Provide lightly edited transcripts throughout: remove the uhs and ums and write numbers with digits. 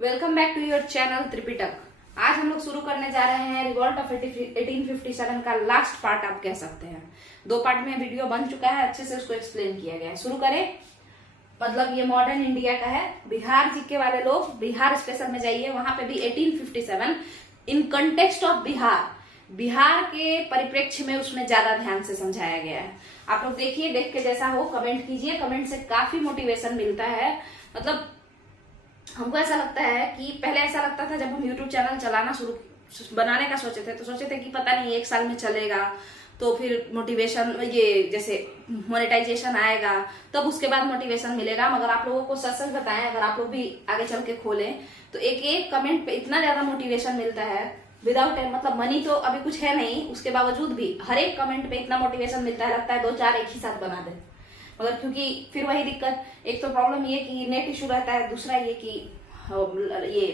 Welcome back to your channel Tripitak. आज हम लोग शुरू करने जा रहे हैं रिवॉल्ट ऑफ 1857 का लास्ट पार्ट आप कह सकते हैं। 2 पार्ट में वीडियो बन चुका है, अच्छे से उसको एक्सप्लेन किया गया है। शुरू करें। मतलब ये मॉडर्न इंडिया का है। बिहार जीके वाले लोग बिहार स्पेशल में जाइए, वहां पे भी 1857 इन कंटेक्स्ट ऑफ बिहार के परिप्रेक्ष्य में उसमें ज्यादा ध्यान से समझाया गया है। आप लोग देखिए, देख के जैसा हो कमेंट कीजिए। कमेंट से काफी मोटिवेशन मिलता है। मतलब हमको ऐसा लगता है कि पहले ऐसा लगता था जब हम यूट्यूब चैनल चलाना बनाने का सोचे थे तो सोचे थे कि पता नहीं 1 साल में चलेगा तो फिर मोटिवेशन ये जैसे मोनेटाइजेशन आएगा तब उसके बाद मोटिवेशन मिलेगा। मगर आप लोगों को सच सच बताएं, अगर आप लोग भी आगे चल के खोलें तो एक एक कमेंट पे इतना ज्यादा मोटिवेशन मिलता है विदाउट मतलब मनी तो अभी कुछ है नहीं, उसके बावजूद भी हर एक कमेंट पे इतना मोटिवेशन मिलता है, लगता है 2-4 एक ही साथ बना दे। मगर क्योंकि फिर वही दिक्कत, एक तो प्रॉब्लम ये कि नेट इशू रहता है, दूसरा ये कि ये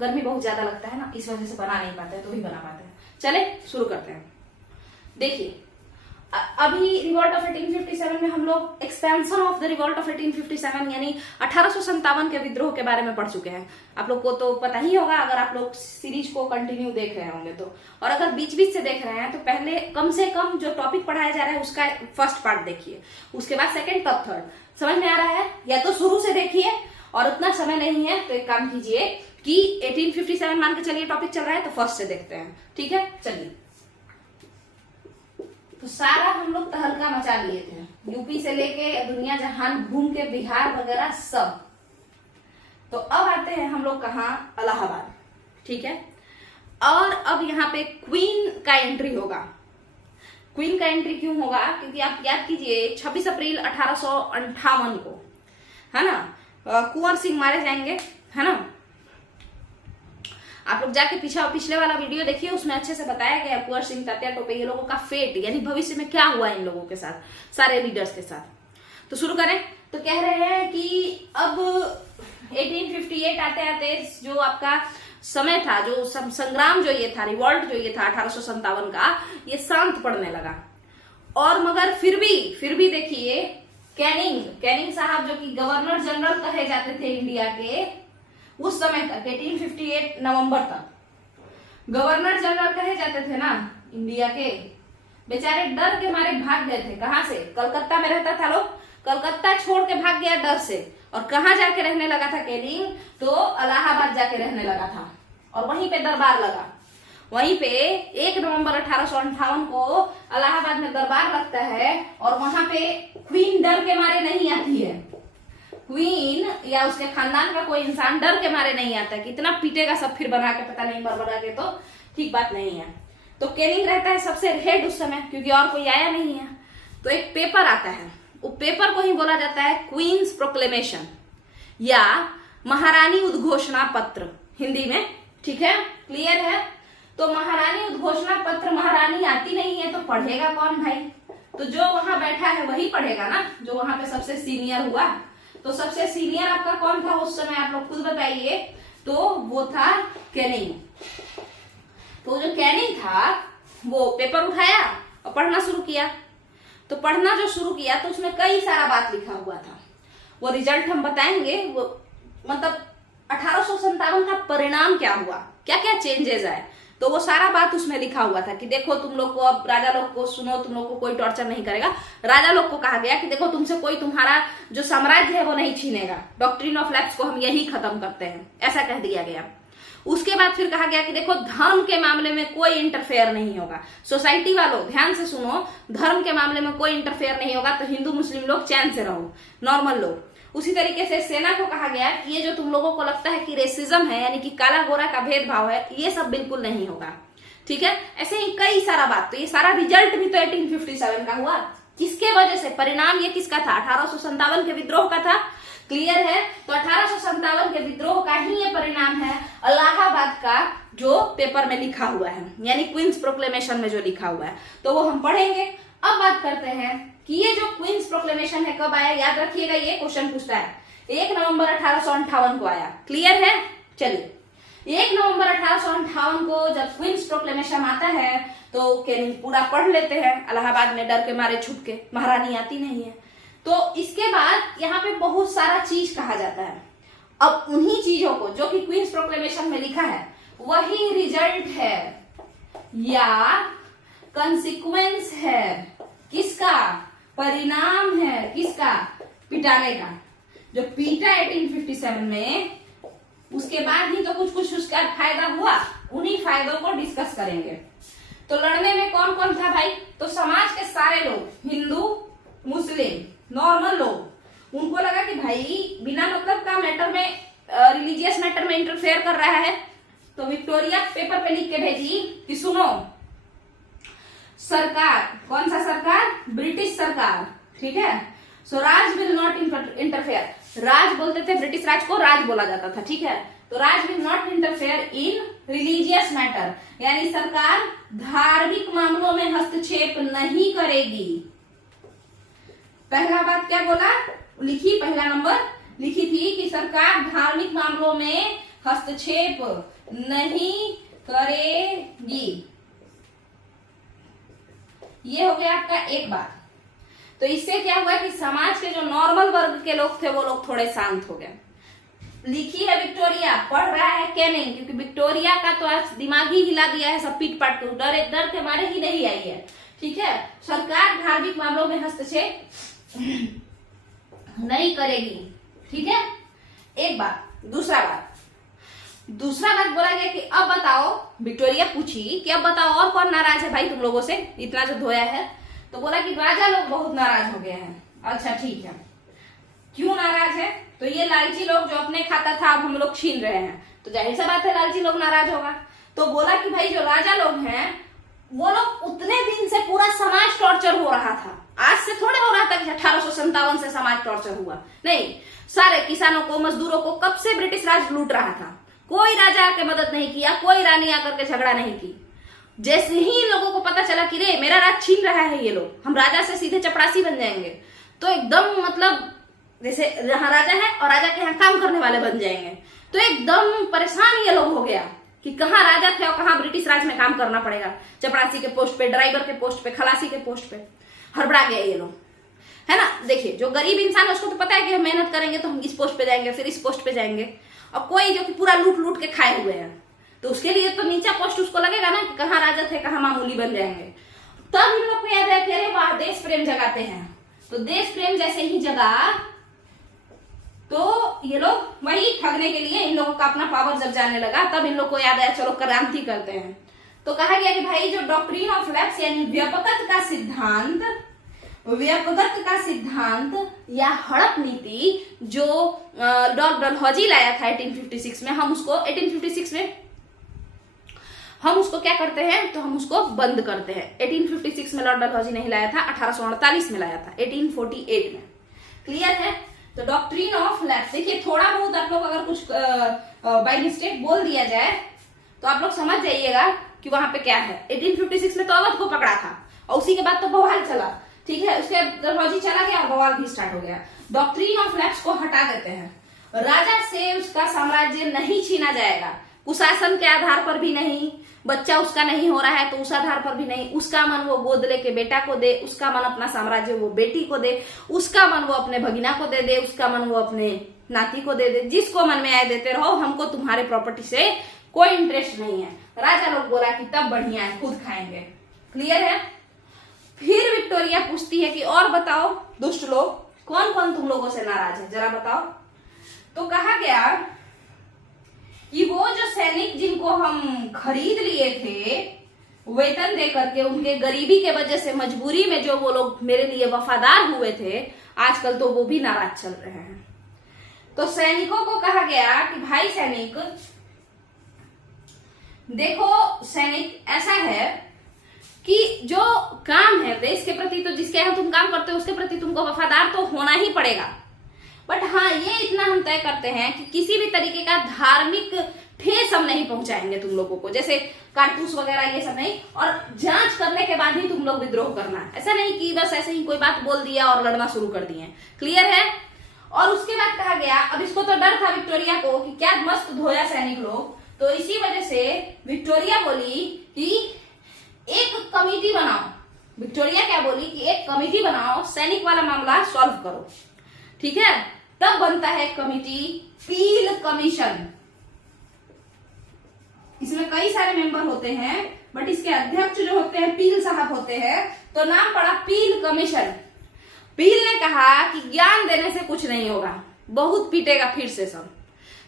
गर्मी बहुत ज्यादा लगता है ना, इस वजह से बना नहीं पाते, तो भी बना पाते हैं। चले शुरू करते हैं। देखिए अभी रिवॉल्ट ऑफ 1857 में हम लोग expansion of the revolt of 1857 यानी 1857 के विद्रोह के बारे में पढ़ चुके हैं। आप लोग को तो पता ही होगा अगर आप लोग सीरीज को कंटिन्यू देख रहे होंगे तो, और अगर बीच बीच से देख रहे हैं तो पहले कम से कम जो टॉपिक पढ़ाया जा रहा है उसका फर्स्ट पार्ट देखिए, उसके बाद सेकंड तब थर्ड। समझ में आ रहा है? या तो शुरू से देखिए, और उतना समय नहीं है तो एक काम कीजिए कि 1857 मान के चलिए टॉपिक चल रहा है तो फर्स्ट से देखते हैं। ठीक है, चलिए। तो सारा हम लोग तहलका मचा लिए थे, यूपी से लेके दुनिया जहान घूम के बिहार वगैरह सब। तो अब आते हैं हम लोग कहाँ, इलाहाबाद। ठीक है, और अब यहाँ पे क्वीन का एंट्री होगा। क्वीन का एंट्री क्यों होगा? क्योंकि आप याद कीजिए 26 अप्रैल 1858 को, है ना, कुंवर सिंह मारे जाएंगे, है ना। आप लोग जाके पिछले वाला वीडियो देखिए, उसमें अच्छे से बताया गया कुंवर सिंह, तात्या टोपे, ये लोगों का फेट यानी भविष्य में क्या हुआ इन लोगों के साथ, सारे लीडर्स के साथ। तो शुरू करें। तो कह रहे हैं कि अब 1858 आते आते जो आपका समय था, जो संग्राम जो ये था, रिवॉल्ट जो ये था 1857 का, ये शांत पड़ने लगा। और मगर फिर भी देखिए कैनिंग साहब जो कि गवर्नर जनरल कहे जाते थे इंडिया के, उस समय तक 1858 नवंबर तक गवर्नर जनरल कहे जाते थे ना इंडिया के, बेचारे डर के मारे भाग गए थे। कहां से? कलकत्ता में रहता था लोग, कलकत्ता छोड़ के भाग गया डर से। और कहां जाके रहने लगा था कैनिंग? तो इलाहाबाद जाके रहने लगा था, और वहीं पे दरबार लगा। वहीं पे 1 नवंबर 1858 को इलाहाबाद में दरबार लगता है, और वहां पे क्वीन डर के मारे नहीं आती है। क्वीन या उसके खानदान का कोई इंसान डर के मारे नहीं आता, कितना पीटेगा सब फिर बना के, पता नहीं मर के, तो ठीक बात नहीं है। तो कैनिंग रहता है सबसे हेड उस समय, क्योंकि और कोई आया नहीं है। तो एक पेपर आता है, वो पेपर को ही बोला जाता है क्वींस प्रोक्लेमेशन या महारानी उद्घोषणा पत्र हिंदी में। ठीक है, क्लियर है? तो महारानी उद्घोषणा पत्र, महारानी आती नहीं है तो पढ़ेगा कौन भाई? तो जो वहां बैठा है वही पढ़ेगा ना, जो वहां पे सबसे सीनियर हुआ। तो सबसे सीनियर आपका कौन था उस समय, आप लोग खुद बताइए। तो वो था कैनिंग। तो जो कैनिंग था वो पेपर उठाया और पढ़ना शुरू किया। तो पढ़ना जो शुरू किया तो उसमें कई सारा बात लिखा हुआ था। वो रिजल्ट हम बताएंगे, वो मतलब 1857 का परिणाम क्या हुआ, क्या क्या चेंजेस आए, तो वो सारा बात उसमें लिखा हुआ था कि देखो तुम लोग को, अब राजा लोग को सुनो, तुम लोग को कोई टॉर्चर नहीं करेगा। राजा लोग को कहा गया कि देखो तुमसे कोई तुम्हारा जो साम्राज्य है वो नहीं छीनेगा, डॉक्ट्रिन ऑफ लैप्स को हम यही खत्म करते हैं, ऐसा कह दिया गया। उसके बाद फिर कहा गया कि देखो धर्म के मामले में कोई इंटरफेयर नहीं होगा। सोसाइटी वालों ध्यान से सुनो, धर्म के मामले में कोई इंटरफेयर नहीं होगा, तो हिंदू मुस्लिम लोग चैन से रहो, नॉर्मल लोग। उसी तरीके से सेना को कहा गया कि ये जो तुम लोगों को लगता है कि रेसिज्म है यानी कि काला गोरा का भेदभाव है, ये सब बिल्कुल नहीं होगा। ठीक है, ऐसे ही कई सारा बात। तो ये सारा रिजल्ट भी तो 1857 का हुआ। किसके वजह से? परिणाम ये किसका था? 1857 के विद्रोह का था। क्लियर है? तो 1857 के विद्रोह का ही ये परिणाम है, इलाहाबाद का जो पेपर में लिखा हुआ है, यानी क्वींस प्रोक्लेमेशन में जो लिखा हुआ है, तो वो हम पढ़ेंगे। अब बात करते हैं कि ये जो क्वींस प्रोक्लेमेशन है कब आया, याद रखिएगा, ये क्वेश्चन पूछता है। 1 नवंबर 1858 को आया। क्लियर है? चलिए, 1 नवंबर 1858 को जब क्वींस प्रोक्लेमेशन आता है तो कैनिंग पूरा पढ़ लेते हैं इलाहाबाद में डर के मारे छुप के, महारानी आती नहीं है। तो इसके बाद यहाँ पे बहुत सारा चीज कहा जाता है। अब उन्हीं चीजों को जो कि क्वींस प्रोक्लेमेशन में लिखा है वही रिजल्ट है या कंसिक्वेंस है, किसका? परिणाम है, किसका? पिटाने का। जो पीटा 1857 में, उसके बाद ही तो कुछ कुछ उसका फायदा हुआ, उन्हीं फायदों को डिस्कस करेंगे। तो लड़ने में कौन कौन था भाई? तो समाज के सारे लोग, हिंदू, मुस्लिम, नॉर्मल लोग। उनको लगा कि भाई बिना मतलब का मैटर में, रिलीजियस मैटर में इंटरफेयर कर रहा है। तो विक्टोरिया पेपर पे लिख के भेजी कि सुनो, सरकार, कौन सा सरकार? ब्रिटिश सरकार, ठीक है। सो राज विल नॉट इंटरफेयर। राज बोलते थे, ब्रिटिश राज को राज बोला जाता था, ठीक है। तो Raj will not interfere in religious matter, यानी सरकार धार्मिक मामलों में हस्तक्षेप नहीं करेगी। पहला बात क्या बोला, लिखी, पहला नंबर लिखी थी कि सरकार धार्मिक मामलों में हस्तक्षेप नहीं करेगी। ये हो गया आपका एक बात। तो इससे क्या हुआ कि समाज के जो नॉर्मल वर्ग के लोग थे वो लोग थोड़े शांत हो गए। लिखी है विक्टोरिया, पढ़ रहा है क्या नहीं? क्योंकि विक्टोरिया का तो आज दिमाग ही हिला दिया है, सब पीट पाट के, डर के मारे ही नहीं आई है, ठीक है। सरकार धार्मिक मामलों में हस्तक्षेप नहीं करेगी, ठीक है, एक बात। दूसरा बात बोला गया कि अब बताओ, विक्टोरिया पूछी कि अब बताओ और कौन नाराज है भाई तुम लोगों से, इतना जो धोया है। तो बोला कि राजा लोग बहुत नाराज हो गए हैं। अच्छा ठीक है, क्यों नाराज है? तो ये लालची लोग जो अपने खाता था अब हम लोग छीन रहे हैं, तो जाहिर सा बात है लालची लोग नाराज होगा। तो बोला कि भाई जो राजा लोग हैं वो लोग, उतने दिन से पूरा समाज टॉर्चर हो रहा था, आज से थोड़े हो रहा था कि 1857 से समाज टॉर्चर हुआ, नहीं। सारे किसानों को, मजदूरों को कब से ब्रिटिश राज लूट रहा था, कोई राजा आके मदद नहीं किया, कोई रानी आकर के झगड़ा नहीं की। जैसे ही इन लोगों को पता चला कि रे मेरा राज छीन रहा है ये लोग, हम राजा से सीधे चपरासी बन जाएंगे, तो एकदम मतलब जैसे यहाँ राजा है और राजा के यहाँ काम करने वाले बन जाएंगे, तो एकदम परेशान ये लोग हो गया कि कहाँ राजा थे और कहाँ ब्रिटिश राज में काम करना पड़ेगा। चपरासी के पोस्ट पे, ड्राइवर के पोस्ट पे, खलासी के पोस्ट पे हड़बड़ा गया ये लोग, है ना। देखिए जो गरीब इंसान है उसको तो पता है कि हम मेहनत करेंगे तो हम इस पोस्ट पे जाएंगे, फिर इस पोस्ट पे जाएंगे। और कोई जो कि पूरा लूट लूट के खाए हुए हैं, तो उसके लिए तो नीचा पोस्ट उसको लगेगा ना कि कहाँ राजा थे, कहाँ मामूली बन जाएंगे। तब इन लोग को याद है कि अरे वाह, देश प्रेम जगाते हैं। तो देश प्रेम जैसे ही जगा तो ये लोग वही ठगने के लिए, इन लोगों का अपना पावर जब जाने लगा, तब इन लोग को याद आया चलो क्रांति करते हैं। तो कहा गया कि भाई जो डॉक्ट्रिन ऑफ लैप्स यानी व्यापकत्व का सिद्धांत या हड़प नीति जो लॉर्ड डलहौजी लाया था 1856 में, हम उसको 1856 में हम उसको क्या करते हैं, तो हम उसको बंद करते हैं। 1856 में लॉर्ड डलहौजी नहीं लाया था, 1848 में लाया था, 1848 में। क्लियर है? तो डॉक्ट्रिन ऑफ लैप्स, देखिए थोड़ा बहुत आप लोग अगर कुछ बाय मिस्टेक बोल दिया जाए तो आप लोग समझ जाइएगा कि वहां पे क्या है। 1856 में तो अवध को पकड़ा था और उसी के बाद तो बवाल चला, ठीक है। उसके डलहौजी चला गया और बवाल भी स्टार्ट हो गया। डॉक्ट्रिन ऑफ लैप्स को हटा देते हैं। राजा से उसका साम्राज्य नहीं छीना जाएगा, कुशासन के आधार पर भी नहीं, बच्चा उसका नहीं हो रहा है तो उस आधार पर भी नहीं, उसका मन वो गोद लेके बेटा को दे, उसका मन अपना साम्राज्य वो बेटी को दे, उसका मन वो अपने भगिना को दे दे, उसका मन वो अपने नाती को दे दे, जिसको मन में आए देते रहो, हमको तुम्हारे प्रॉपर्टी से कोई इंटरेस्ट नहीं है। राजा लोग बोला कि तब बढ़िया है, खुद खाएंगे। क्लियर है? फिर विक्टोरिया पूछती है कि और बताओ दुष्ट लोग, कौन कौन तुम लोगों से नाराज है, जरा बताओ। तो कहा गया कि वो जो सैनिक जिनको हम खरीद लिए थे वेतन दे करके, उनके गरीबी के वजह से मजबूरी में जो वो लोग मेरे लिए वफादार हुए थे, आजकल तो वो भी नाराज चल रहे हैं। तो सैनिकों को कहा गया कि भाई सैनिक देखो, सैनिक ऐसा है कि जो काम है देश के प्रति, तो जिसके यहाँ तुम काम करते हो उसके प्रति तुमको वफादार तो होना ही पड़ेगा। बट हाँ, ये इतना हम तय करते हैं कि किसी भी तरीके का धार्मिक ठेस हम नहीं पहुंचाएंगे तुम लोगों को, जैसे कारतूस वगैरह ये सब नहीं, और जांच करने के बाद ही तुम लोग विद्रोह करना। ऐसा नहीं कि बस ऐसे ही कोई बात बोल दिया और लड़ना शुरू कर दिए। क्लियर है? और उसके बाद कहा गया, अब इसको तो डर था विक्टोरिया को कि क्या मस्त धोया सैनिक लोग, तो इसी वजह से विक्टोरिया बोली कि एक कमिटी बनाओ। विक्टोरिया क्या बोली कि एक कमिटी बनाओ, सैनिक वाला मामला सॉल्व करो, ठीक है। तब बनता है कमिटी पील कमीशन। इसमें कई सारे मेंबर होते हैं, बट इसके अध्यक्ष जो होते हैं पील साहब होते हैं, तो नाम पड़ा पील कमीशन। पील ने कहा कि ज्ञान देने से कुछ नहीं होगा, बहुत पीटेगा फिर से सब।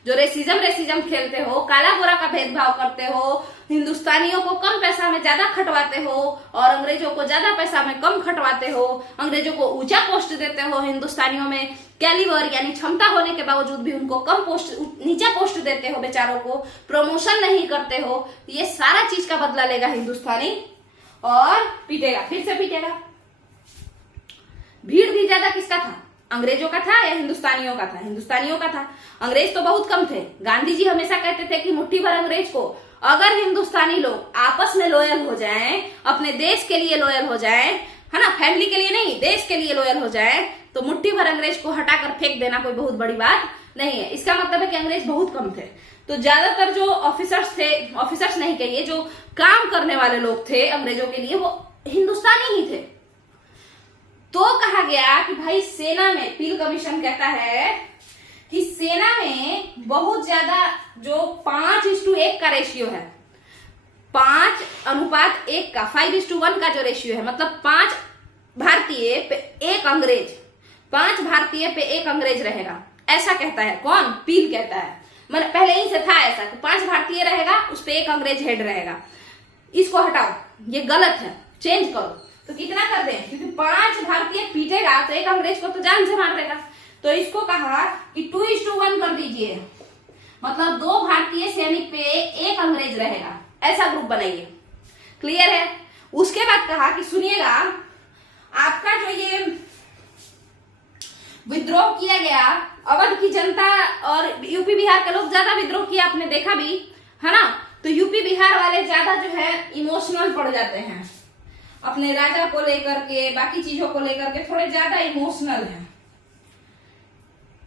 जो रेसिज्म खेलते हो, काला गोरा का भेदभाव करते हो, हिंदुस्तानियों को कम पैसा में ज्यादा खटवाते हो और अंग्रेजों को ज्यादा पैसा में कम खटवाते हो, अंग्रेजों को ऊंचा पोस्ट देते हो, हिंदुस्तानियों में कैलिबर यानी क्षमता होने के बावजूद भी उनको कम पोस्ट, नीचा पोस्ट देते हो, बेचारों को प्रमोशन नहीं करते हो। ये सारा चीज का बदला लेगा हिंदुस्तानी और पीटेगा, फिर से पीटेगा। भीड़ भी ज्यादा किसका था, अंग्रेजों का था या हिंदुस्तानियों का था? हिंदुस्तानियों का था। अंग्रेज तो बहुत कम थे। गांधी जी हमेशा कहते थे कि मुट्ठी भर अंग्रेज को, अगर हिंदुस्तानी लोग आपस में लॉयल हो जाएं, अपने देश के लिए लॉयल हो जाएं, है ना, फैमिली के लिए नहीं, देश के लिए लॉयल हो जाएं, तो मुट्ठी भर अंग्रेज को हटाकर फेंक देना कोई बहुत बड़ी बात नहीं है। इसका मतलब है कि अंग्रेज बहुत कम थे। तो ज्यादातर जो ऑफिसर्स थे, ऑफिसर्स नहीं कहिए, जो काम करने वाले लोग थे अंग्रेजों के लिए, वो हिंदुस्तानी ही थे। तो कहा गया कि भाई सेना में, पील कमीशन कहता है कि सेना में बहुत ज्यादा जो 5:1 का रेशियो है, 5:1 का, 5:1 का जो रेशियो है, मतलब 5 भारतीय पे 1 अंग्रेज, 5 भारतीय पे 1 अंग्रेज रहेगा, ऐसा कहता है। कौन? पील कहता है। मतलब पहले ही से था ऐसा कि 5 भारतीय रहेगा, उस पे 1 अंग्रेज हेड रहेगा। इसको हटाओ, ये गलत है, चेंज करो। तो कितना कर दें, क्योंकि 5 भारतीय पीटेगा तो 1 अंग्रेज को तो जान से मार देगा। तो इसको कहा कि 2:1 कर दीजिए, मतलब 2 भारतीय सैनिक पे 1 अंग्रेज रहेगा, ऐसा ग्रुप बनाइए। क्लियर है? उसके बाद कहा कि सुनिएगा, आपका जो ये विद्रोह किया गया, अवध की जनता और यूपी बिहार के लोग ज्यादा विद्रोह किया, आपने देखा भी है ना। तो यूपी बिहार वाले ज्यादा जो है इमोशनल पड़ जाते हैं, अपने राजा को लेकर के, बाकी चीजों को लेकर के थोड़े ज्यादा इमोशनल हैं।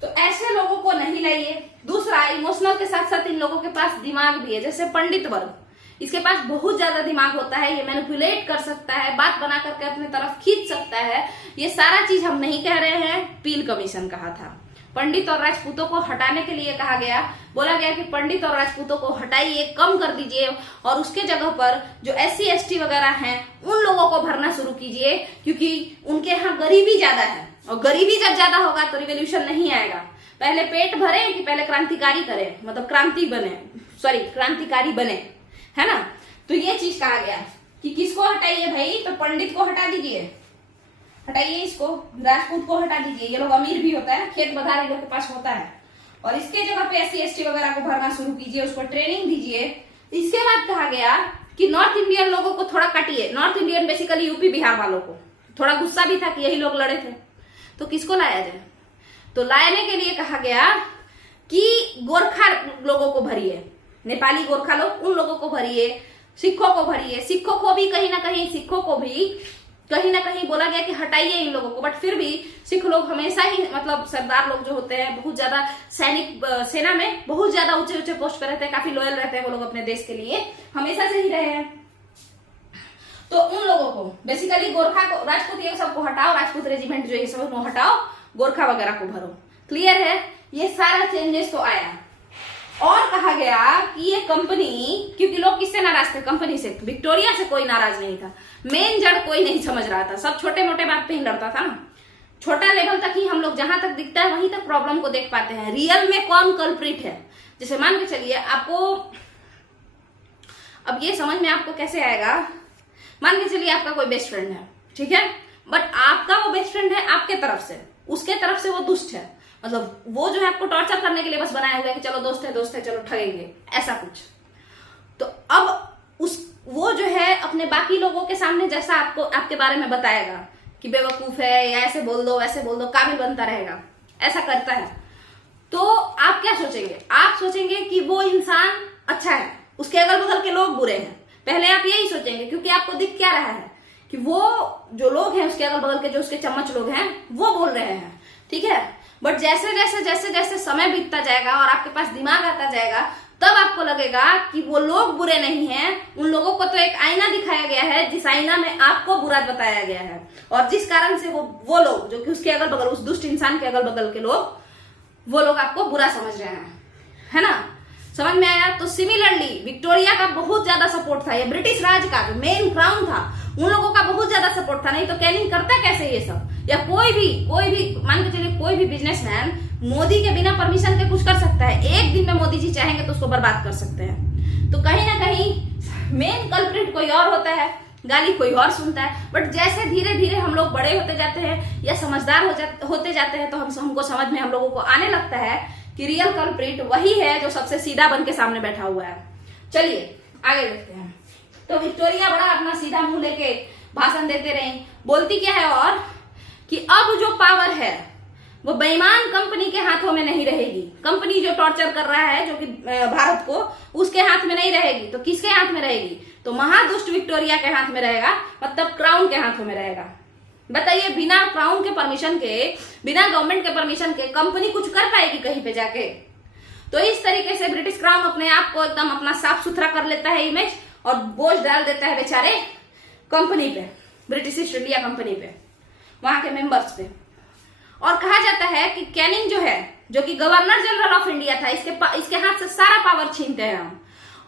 तो ऐसे लोगों को नहीं लाइए। दूसरा, इमोशनल के साथ साथ इन लोगों के पास दिमाग भी है, जैसे पंडित वर्ग, इसके पास बहुत ज्यादा दिमाग होता है, ये मैनिपुलेट कर सकता है, बात बना करके अपने तरफ खींच सकता है। ये सारा चीज हम नहीं कह रहे हैं, पील कमीशन कहा था। पंडित और राजपूतों को हटाने के लिए कहा गया, बोला गया कि पंडित और राजपूतों को हटाइए, कम कर दीजिए, और उसके जगह पर जो SC ST वगैरह हैं उन लोगों को भरना शुरू कीजिए, क्योंकि उनके यहाँ गरीबी ज्यादा है, और गरीबी जब ज्यादा होगा तो रिवोल्यूशन नहीं आएगा। पहले पेट भरे कि पहले क्रांतिकारी करें, मतलब क्रांतिकारी बने, है ना। तो ये चीज कहा गया कि किसको हटाइए भाई, तो पंडित को हटा दीजिए, हटाइए इसको, राजपूत को हटा दीजिए, ये लोग अमीर भी होता है, खेत बधार लोग के पास होता है, और इसके जगह पे SC ST वगैरह को भरना शुरू कीजिए, उसको ट्रेनिंग दीजिए। इसके बाद कहा गया कि नॉर्थ इंडियन लोगों को थोड़ा काटिए। North Indian basically UP Bihar वालों को थोड़ा गुस्सा भी था कि यही लोग लड़े थे, तो किसको लाया जाए, तो लाने के लिए कहा गया कि गोरखा लोगों को भरिए, नेपाली गोरखा लोग, उन लोगों को भरिए, सिखों को भरिए। सिखों को भी कहीं ना कहीं बोला गया कि हटाइए इन लोगों को, बट फिर भी सिख लोग हमेशा ही, मतलब सरदार लोग जो होते हैं बहुत ज्यादा सेना में बहुत ज्यादा ऊंचे पोस्ट पे रहते हैं, काफी लॉयल रहते हैं वो लोग अपने देश के लिए, हमेशा से ही रहे हैं। तो उन लोगों को बेसिकली गोरखा को, राजपूत ये सबको हटाओ, राजपूत रेजिमेंट जो ये सब को हटाओ, गोरखा वगैरह को भरो। क्लियर है? ये सारा चेंजेस तो आया। और कहा गया कि ये कंपनी, क्योंकि लोग किससे नाराज थे, कंपनी से, विक्टोरिया से कोई नाराज नहीं था, मेन जड़ कोई नहीं समझ रहा था, सब छोटे मोटे बात पे ही लड़ता था ना। छोटा लेवल तक ही हम लोग, जहां तक दिखता है वहीं तक प्रॉब्लम को देख पाते हैं, रियल में कौन कल्प्रिट है। जैसे मान के चलिए, आपको अब ये समझ में आपको कैसे आएगा, मान के चलिए आपका कोई बेस्ट फ्रेंड है, ठीक है, बट आपका वो बेस्ट फ्रेंड है आपके तरफ से, उसके तरफ से वो दुष्ट है, मतलब वो जो है आपको टॉर्चर करने के लिए बस बनाया हुआ है कि चलो दोस्त है चलो ठगेंगे, ऐसा कुछ। तो अब वो जो है अपने बाकी लोगों के सामने जैसा आपके बारे में बताएगा कि बेवकूफ है, या ऐसे बोल दो वैसे बोल दो, काबिल बनता रहेगा, ऐसा करता है। तो आप क्या सोचेंगे? आप सोचेंगे कि वो इंसान अच्छा है, उसके अगल बगल के लोग बुरे हैं, पहले आप यही सोचेंगे, क्योंकि आपको दिख क्या रहा है कि वो जो लोग हैं उसके अगल बगल के, जो उसके चम्मच लोग हैं, वो बोल रहे हैं, ठीक है। बट जैसे समय बीतता जाएगा और आपके पास दिमाग आता जाएगा, तब आपको लगेगा कि वो लोग बुरे नहीं हैं, उन लोगों को तो एक आईना दिखाया गया है, जिस आईना में आपको बुरा बताया गया है, और जिस कारण से वो लोग जो कि उसके अगल बगल, उस दुष्ट इंसान के अगल बगल के लोग वो लोग आपको बुरा समझ रहे हैं, है ना, समझ में आया। तो सिमिलरली विक्टोरिया का बहुत ज्यादा सपोर्ट था, ये ब्रिटिश राज का जो मेन क्राउन था उन लोगों का बहुत ज्यादा सपोर्ट था, नहीं तो कैनिंग करता कैसे ये सब। या कोई भी मान के चलिए कोई भी बिजनेसमैन मोदी के बिना परमिशन के कुछ कर सकता है, एक दिन में मोदी जी चाहेंगे तो उसको बर्बाद कर सकते हैं। तो कहीं ना कहीं मेन कल्प्रिट कोई और होता है, गाली कोई और सुनता है। बट जैसे धीरे धीरे हम लोग बड़े होते जाते हैं या समझदार होते जाते हैं तो हमको समझ में हम लोगों को आने लगता है कि रियल कल्प्रिट वही है जो सबसे सीधा बन के सामने बैठा हुआ है। चलिए आगे देखते हैं। तो विक्टोरिया बड़ा अपना सीधा मुंह लेके भाषण देते रही, बोलती क्या है और कि अब जो पावर है वो बेईमान कंपनी के हाथों में नहीं रहेगी। कंपनी जो टॉर्चर कर रहा है जो कि भारत को, उसके हाथ में नहीं रहेगी। तो किसके हाथ में रहेगी? तो महादुष्ट विक्टोरिया के हाथ में रहेगा, मतलब क्राउन के हाथों में रहेगा। बताइए, बिना क्राउन के परमिशन के, बिना गवर्नमेंट के परमिशन के कंपनी कुछ कर पाएगी कहीं पे जाके? तो इस तरीके से ब्रिटिश क्राउन अपने आप को एकदम अपना साफ सुथरा कर लेता है इमेज, और बोझ डाल देता है बेचारे कंपनी पे, ब्रिटिश ईस्ट इंडिया कंपनी पे, वहां के मेंबर्स पे। और कहा जाता है कि कैनिंग जो है, जो कि गवर्नर जनरल ऑफ इंडिया था, इसके हाथ से सारा पावर छीनते हैं हम,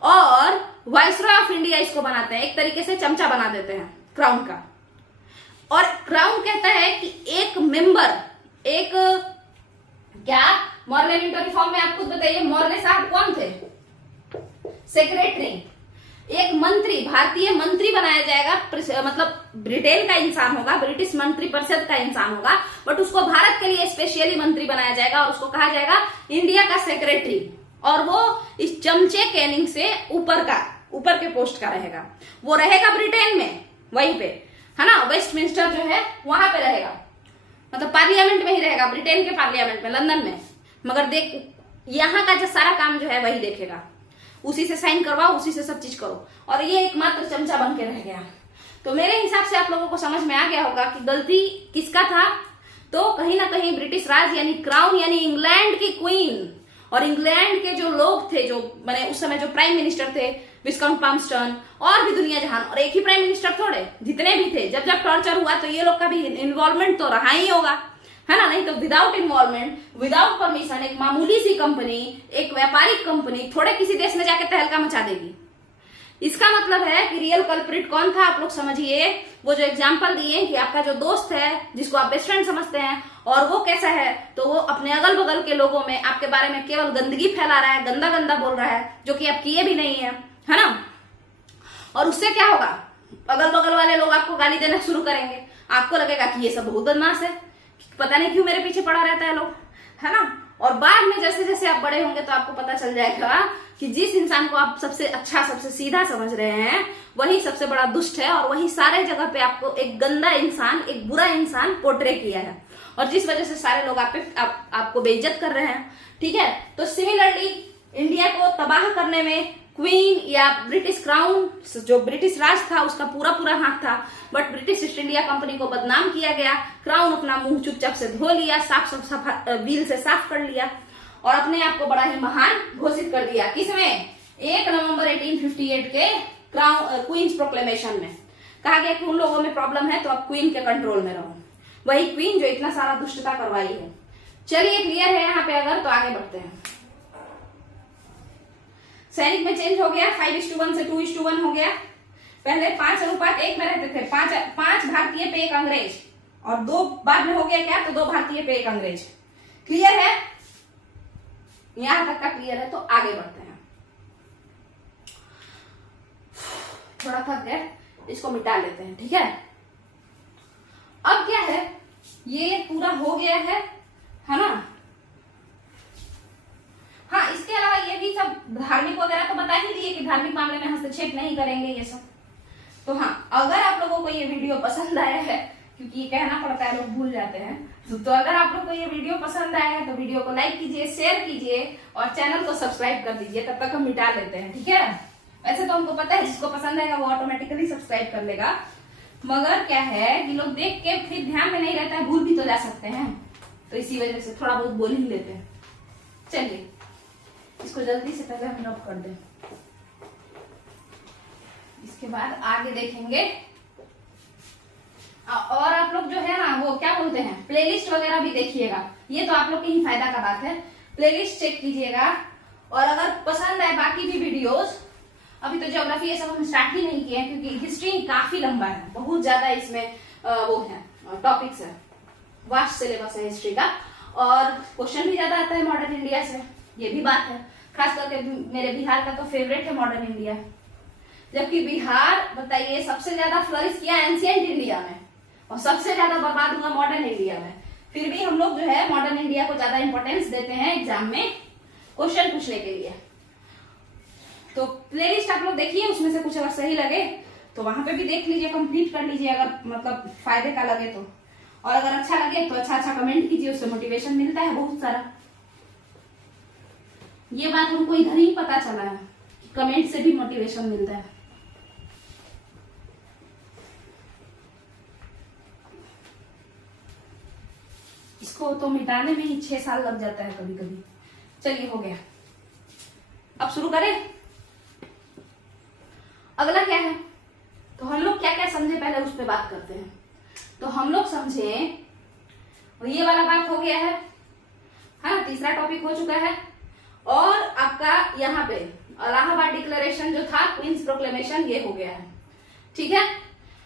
और वाइसरॉय ऑफ इंडिया इसको बनाते हैं, एक तरीके से चमचा बना देते हैं क्राउन का। और क्राउन कहता है कि एक मेंबर, एक क्या मॉर्ले मिंटो की फॉर्म में आप खुद बताइए, मॉर्ले साहब कौन थे? सेक्रेटरी, एक मंत्री, भारतीय मंत्री बनाया जाएगा, मतलब ब्रिटेन का इंसान होगा, ब्रिटिश मंत्री परिषद का इंसान होगा, बट उसको भारत के लिए स्पेशली मंत्री बनाया जाएगा और उसको कहा जाएगा इंडिया का सेक्रेटरी। और वो इस चमचे कैनिंग से ऊपर के पोस्ट का रहेगा। वो रहेगा ब्रिटेन में, वहीं पे, है ना, वेस्टमिंस्टर जो है वहां पे रहेगा, मतलब पार्लियामेंट में ही रहेगा, ब्रिटेन के पार्लियामेंट में, लंदन में। मगर देख, यहाँ का जो सारा काम जो है वही देखेगा, उसी से साइन करवाओ, उसी से सब चीज करो, और ये एकमात्र चमचा बन के रह गया। तो मेरे हिसाब से आप लोगों को समझ में आ गया होगा कि गलती किसका था। तो कहीं ना कहीं ब्रिटिश राज यानी क्राउन यानी इंग्लैंड की क्वीन और इंग्लैंड के जो लोग थे, जो मैंने उस समय जो प्राइम मिनिस्टर थे, विस्काउंट पामस्टन और भी दुनिया जहान, और एक ही प्राइम मिनिस्टर थोड़े, जितने भी थे, जब टॉर्चर हुआ तो ये लोग का भी इन्वॉल्वमेंट तो रहा ही होगा, है ना। नहीं तो विदाउट इन्वॉल्वमेंट, विदाउट परमिशन एक मामूली सी कंपनी, एक व्यापारिक कंपनी थोड़े किसी देश में जाके तहलका मचा देगी। इसका मतलब है कि रियल कल्प्रिट कौन था, आप लोग समझिए। वो जो एग्जांपल दिए कि आपका जो दोस्त है, जिसको आप बेस्ट फ्रेंड समझते हैं, और वो कैसा है, तो वो अपने अगल बगल के लोगों में आपके बारे में केवल गंदगी फैला रहा है, गंदा गंदा बोल रहा है, जो कि आप किए भी नहीं है ना। और उससे क्या होगा, अगल बगल वाले लोग आपको गाली देना शुरू करेंगे, आपको लगेगा कि ये सब बहुत बदमाश है, पता नहीं क्यों मेरे पीछे पड़ा रहता है लोग, है ना। और बाद में जैसे जैसे आप बड़े होंगे तो आपको पता चल जाएगा कि जिस इंसान को आप सबसे अच्छा, सबसे सीधा समझ रहे हैं, वही सबसे बड़ा दुष्ट है, और वही सारे जगह पे आपको एक गंदा इंसान, एक बुरा इंसान पोर्ट्रे किया है, और जिस वजह से सारे लोग आपको बेइज्जत कर रहे हैं। ठीक है, तो सिमिलरली इंडिया को तबाह करने में क्वीन या ब्रिटिश क्राउन, जो ब्रिटिश राज था, उसका पूरा हाथ था। But British east India company को बदनाम किया गया। क्राउन अपना मुंह चुपचाप से धो लिया, व्हील से साफ कर लिया, और अपने आप को बड़ा ही महान घोषित कर दिया। किसमें? 1 नवंबर 1858 के क्वींस प्रोक्लेमेशन में कहा गया कि उन लोगों में प्रॉब्लम है तो आप क्वीन के कंट्रोल में रहो। वही क्वीन जो इतना सारा दुष्टता करवाई है। चलिए, क्लियर है यहाँ पे अगर, तो आगे बढ़ते हैं। सैनिक में चेंज हो गया, 5:1 से 2:1 हो गया। पहले 5:1 में रहते थे, 5 भारतीय पे 1 अंग्रेज, और 2 बाद में हो गया क्या, तो 2 भारतीय पे 1 अंग्रेज। क्लियर है? यहां तक का क्लियर है, तो आगे बढ़ते हैं। थोड़ा थक गए, इसको मिटा लेते हैं, ठीक है। अब क्या है, ये पूरा हो गया है ना। हाँ, इसके अलावा ये भी सब धार्मिक वगैरह तो बता ही दिए कि धार्मिक मामले में हस्तक्षेप नहीं करेंगे, ये सब। तो हाँ, अगर आप लोगों को ये वीडियो पसंद आया है, क्योंकि ये कहना पड़ता है, लोग भूल जाते हैं, तो अगर आप लोग को ये वीडियो पसंद आया है तो वीडियो को लाइक कीजिए, शेयर कीजिए, और चैनल को सब्सक्राइब कर दीजिए। तब तक हम मिटा लेते हैं, ठीक है। वैसे तो हमको पता है जिसको पसंद आएगा वो ऑटोमेटिकली सब्सक्राइब कर लेगा, मगर क्या है कि लोग देख के फिर ध्यान में नहीं रहता है, भूल भी तो जा सकते हैं, तो इसी वजह से थोड़ा बहुत बोल ही लेते हैं। चलिए, इसको जल्दी से पहले हम नोट कर दें, इसके बाद आगे देखेंगे। और आप लोग जो है ना, वो क्या बोलते हैं, प्लेलिस्ट वगैरह भी देखिएगा। ये तो आप लोग के ही फायदा का बात है। प्लेलिस्ट चेक कीजिएगा, और अगर पसंद आए बाकी भी वीडियोस, अभी तो ज्योग्राफी ये सब हम स्टार्ट ही नहीं किए हैं क्योंकि हिस्ट्री काफी लंबा है, बहुत ज्यादा इसमें वो है टॉपिक्स है, वास्ट सिलेबस है हिस्ट्री का, और क्वेश्चन भी ज्यादा आता है मॉडर्न इंडिया से, ये भी बात है। खास करके मेरे बिहार का तो फेवरेट है मॉडर्न इंडिया, जबकि बिहार बताइए सबसे ज्यादा फ्लरिश किया एंशिएंट इंडिया में और सबसे ज्यादा बर्बाद हुआ मॉडर्न इंडिया में। फिर भी हम लोग जो है मॉडर्न इंडिया को ज्यादा इंपॉर्टेंस देते हैं एग्जाम में क्वेश्चन पूछने के लिए। तो प्लेलिस्ट आप लोग देखिए, उसमें से कुछ अगर सही लगे तो वहां पे भी देख लीजिए, कंप्लीट कर लीजिए अगर मतलब फायदे का लगे तो, और अगर अच्छा लगे तो अच्छा कमेंट कीजिए, उससे मोटिवेशन मिलता है बहुत सारा। ये बात हमको इधर ही पता चला है कि कमेंट से भी मोटिवेशन मिलता है। इसको तो मिटाने में ही 6 साल लग जाता है कभी कभी। चलिए हो गया, अब शुरू करें। अगला क्या है, तो हम लोग क्या क्या समझे पहले उस पर बात करते हैं। तो हम लोग समझे ये वाला बात हो गया है, हाँ, तीसरा टॉपिक हो चुका है। और आपका यहाँ पे इलाहाबाद डिक्लेरेशन जो था, क्वींस प्रोक्लेमेशन, ये हो गया है, ठीक है।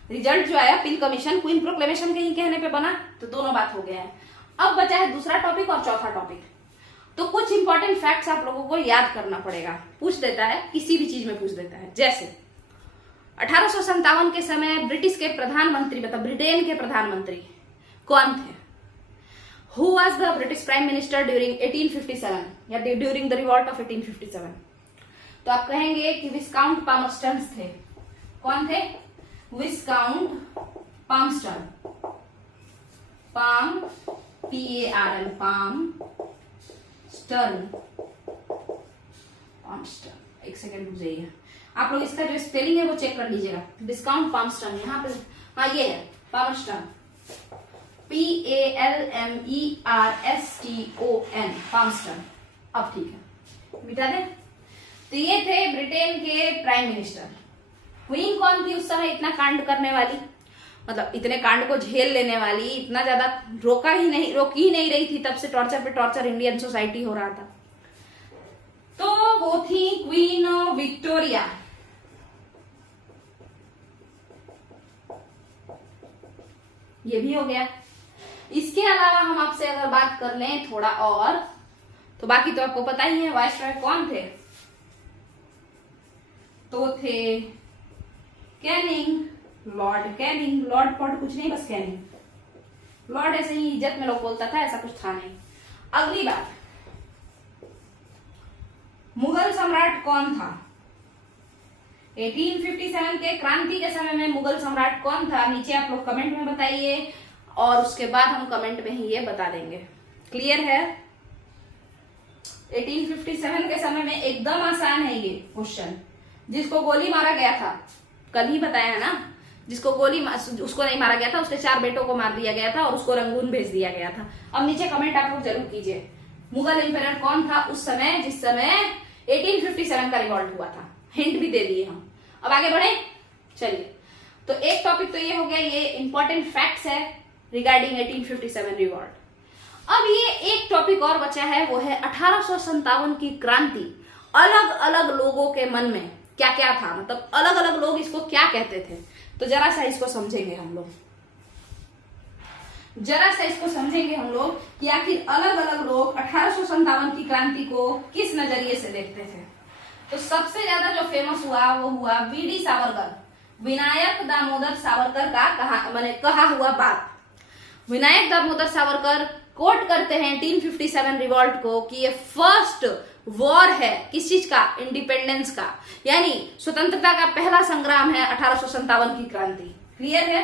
रिजल्ट जो आया पिल कमीशन क्वीन प्रोक्लेमेशन के ही कहने पे बना, तो दोनों बात हो गया है। अब बचा है दूसरा टॉपिक और चौथा टॉपिक। तो कुछ इंपॉर्टेंट फैक्ट्स आप लोगों को याद करना पड़ेगा, पूछ देता है किसी भी चीज में पूछ देता है। जैसे 1857 के समय ब्रिटिश के प्रधानमंत्री, मतलब ब्रिटेन के प्रधानमंत्री कौन थे? Who was the British Prime Minister during 1857 या during the revolt of 1857? तो आप कहेंगे कि विस्काउंट पामस्टन थे। कौन थे? Viscount Palmerston, palm PARL, palm stern, Palmerston. एक सेकेंड रुक जाइए, आप लोग इसका जो स्पेलिंग है वो चेक कर लीजिएगा। विस्काउंट पामस्टन, यहाँ पे हाँ ये है पामस्टन, PALMERSTON, पामस्टन। अब ठीक है, मिटा दे। तो ये थे ब्रिटेन के प्राइम मिनिस्टर। क्वीन कौन थी उस समय इतना कांड करने वाली, मतलब इतने कांड को झेल लेने वाली, इतना ज्यादा रोक ही नहीं रही थी, तब से टॉर्चर पे टॉर्चर इंडियन सोसाइटी हो रहा था। तो वो थी क्वीन विक्टोरिया। ये भी हो गया। इसके अलावा हम आपसे अगर बात कर लें थोड़ा और, तो बाकी तो आपको पता ही है वाइसरॉय कौन थे। तो थे Canning, lord Canning, lord Ford कुछ नहीं, बस कैनिंग। लॉर्ड ऐसे ही इज्जत में लोग बोलता था, ऐसा कुछ था नहीं। अगली बात, मुगल सम्राट कौन था? 1857 के क्रांति के समय में मुगल सम्राट कौन था? नीचे आप लोग कमेंट में बताइए, और उसके बाद हम कमेंट में ही ये बता देंगे। क्लियर है? 1857 के समय में एकदम आसान है ये क्वेश्चन। जिसको गोली मारा गया था, कल ही बताया है ना, जिसको गोली उसको नहीं मारा गया था, उसके 4 बेटों को मार दिया गया था और उसको रंगून भेज दिया गया था। अब नीचे कमेंट आप लोग जरूर कीजिए, मुगल एम्पायर कौन था उस समय जिस समय 1857 का रिवॉल्ट हुआ था। हिंट भी दे दिए हम। अब आगे बढ़े, चलिए। तो एक टॉपिक तो ये हो गया, ये इंपॉर्टेंट फैक्ट्स है रिगार्डिंग 1857 रिवॉल्ट। अब ये एक टॉपिक और बचा है, वो है 1857 की क्रांति। अलग अलग लोगों के मन में क्या क्या था, मतलब अलग अलग लोग इसको क्या कहते थे। तो जरा सा इसको समझेंगे हम लोग, कि आखिर अलग अलग लोग 1857 की क्रांति को किस नजरिए से देखते थे। तो सबसे ज्यादा जो फेमस हुआ वो हुआ वीडी सावरकर, विनायक दामोदर सावरकर का कहा हुआ बात। विनायक दामोदर सावरकर कोट करते हैं 1857 रिवॉल्ट को कि ये फर्स्ट वॉर है, किस चीज का? इंडिपेंडेंस का, यानी स्वतंत्रता का पहला संग्राम है 1857 की क्रांति। क्लियर है?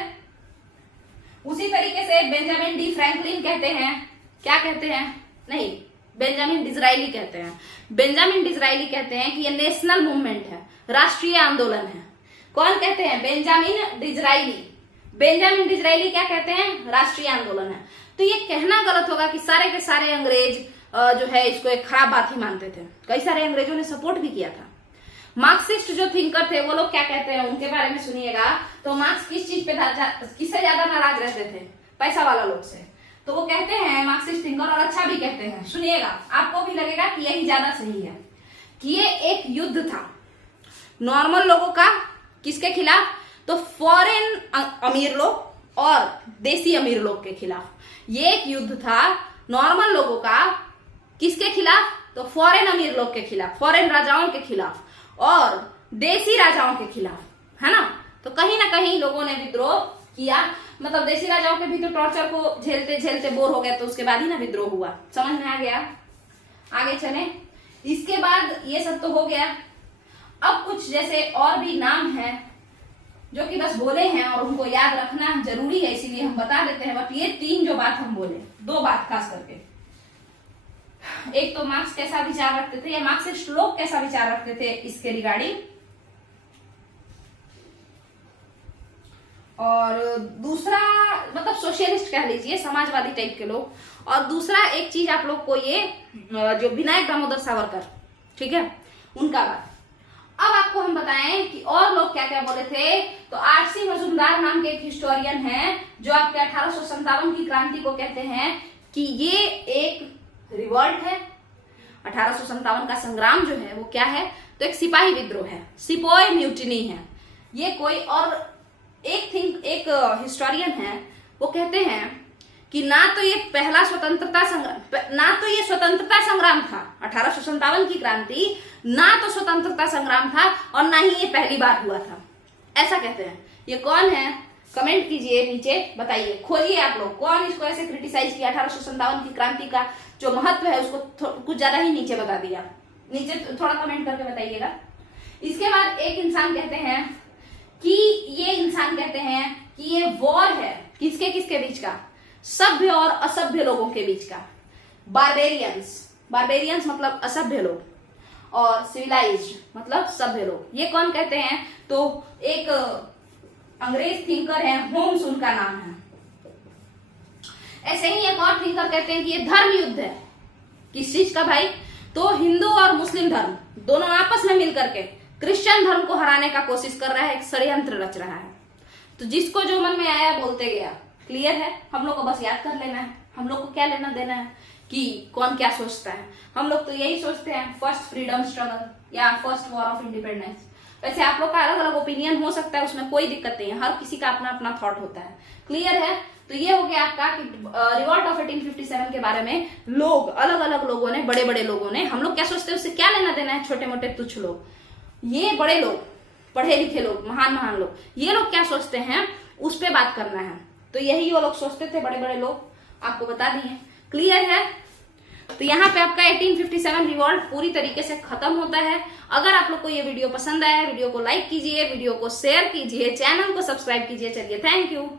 उसी तरीके से बेंजामिन डी फ्रैंकलिन कहते हैं, क्या कहते हैं? नहीं, बेंजामिन डिज़राइली कहते हैं। बेंजामिन डिज़राइली कहते हैं कि ये नेशनल मूवमेंट है, राष्ट्रीय आंदोलन है। कौन कहते हैं? बेंजामिन डिज़राइली। बेंजामिन डिज़राइली क्या कहते हैं? राष्ट्रीय आंदोलन है। तो ये कहना गलत होगा कि सारे के सारे अंग्रेज जो है इसको एक खराब बात ही मानते थे। कई सारे अंग्रेजों ने सपोर्ट भी किया था। मार्क्सिस्ट जो थिंकर थे वो लोग क्या कहते हैं उनके बारे में सुनिएगा। तो मार्क्स किस चीज पे किससे ज्यादा नाराज रहते थे? पैसा वाला लोग से। तो वो कहते हैं मार्क्सिस्ट थिंकर, और अच्छा भी कहते हैं, सुनिएगा आपको भी लगेगा कि यही ज्यादा सही है, कि ये एक युद्ध था नॉर्मल लोगों का। किसके खिलाफ? तो फॉरेन अमीर लोग और देसी अमीर लोग के खिलाफ। ये एक युद्ध था नॉर्मल लोगों का। किसके खिलाफ? तो फॉरेन अमीर लोग के खिलाफ, फॉरेन राजाओं के खिलाफ और देसी राजाओं के खिलाफ, है ना। तो कहीं ना कहीं लोगों ने विद्रोह किया, मतलब देसी राजाओं के भी तो टॉर्चर को झेलते झेलते बोर हो गए, तो उसके बाद ही ना विद्रोह हुआ। समझ में आ गया? आगे चले। इसके बाद ये सब तो हो गया। अब कुछ जैसे और भी नाम हैं जो कि बस बोले हैं और उनको याद रखना जरूरी है, इसीलिए हम बता देते हैं। बट ये 3 जो बात हम बोले, 2 बात खास करके, एक तो मार्क्स कैसा विचार रखते थे या मार्क्सिस्ट लोग कैसा विचार रखते थे इसके रिगार्डिंग, और दूसरा मतलब सोशलिस्ट कह लीजिए, समाजवादी टाइप के लोग। और दूसरा एक चीज आप लोग को ये जो विनायक दामोदर सावरकर, ठीक है, उनका बात। अब आपको हम बताएं कि और लोग क्या क्या बोले थे। तो आरसी मजूमदार नाम के एक हिस्टोरियन हैं जो आपके 1857 की क्रांति को कहते हैं कि ये एक रिवॉल्ट है। 1857 का संग्राम जो है वो क्या है? तो एक सिपाही विद्रोह है, सिपोय म्यूटिनी है ये कोई। और एक हिस्टोरियन है, वो कहते हैं कि ना तो ये पहला स्वतंत्रता संग्राम, ना तो ये स्वतंत्रता संग्राम था 1857 की क्रांति, ना तो स्वतंत्रता संग्राम था, और ना ही ये पहली बार हुआ था, ऐसा कहते हैं। ये कौन है? कमेंट कीजिए नीचे, बताइए, खोजिए आप लोग कौन इसको ऐसे क्रिटिसाइज किया। 1857 की क्रांति का जो महत्व है उसको कुछ ज्यादा ही नीचे बता दिया। नीचे थोड़ा कमेंट करके बताइएगा। इसके बाद एक इंसान कहते हैं कि ये इंसान कहते हैं कि ये वॉर है किसके किसके बीच का? सभ्य और असभ्य लोगों के बीच का। बारबेरियंस, बारबेरियंस मतलब असभ्य लोग, और सिविलाइज्ड मतलब सभ्य लोग। ये कौन कहते हैं? तो एक अंग्रेज थिंकर है, होम्स उनका नाम है। ऐसे ही एक और थिंकर कहते हैं कि ये धर्म युद्ध है। किस चीज का भाई? तो हिंदू और मुस्लिम धर्म दोनों आपस में मिलकर के क्रिश्चियन धर्म को हराने का कोशिश कर रहा है, एक षड्यंत्र रच रहा है। तो जिसको जो मन में आया बोलते गया। क्लियर है? हम लोग को बस याद कर लेना है। हम लोग को क्या लेना देना है कि कौन क्या सोचता है। हम लोग तो यही सोचते हैं, फर्स्ट फ्रीडम स्ट्रगल या फर्स्ट वॉर ऑफ इंडिपेंडेंस। वैसे आप लोग का अलग अलग ओपिनियन हो सकता है, उसमें कोई दिक्कत नहीं है, हर किसी का अपना अपना थॉट होता है। क्लियर है? तो ये हो गया आपका कि रिवॉल्ट ऑफ 1857 के बारे में लोग, अलग अलग लोगों ने, बड़े बड़े लोगों ने, हम लोग क्या सोचते हैं उससे क्या लेना देना है, छोटे मोटे तुच्छ लोग। ये बड़े लोग, पढ़े लिखे लोग, महान महान लोग, ये लोग क्या सोचते हैं उस पर बात करना है। तो यही वो लोग सोचते थे, बड़े बड़े लोग, आपको बता दिए। क्लियर है? तो यहाँ पे आपका 1857 रिवॉल्ट पूरी तरीके से खत्म होता है। अगर आप लोग को ये वीडियो पसंद आया है, वीडियो को लाइक कीजिए, वीडियो को शेयर कीजिए, चैनल को सब्सक्राइब कीजिए। चलिए, थैंक यू।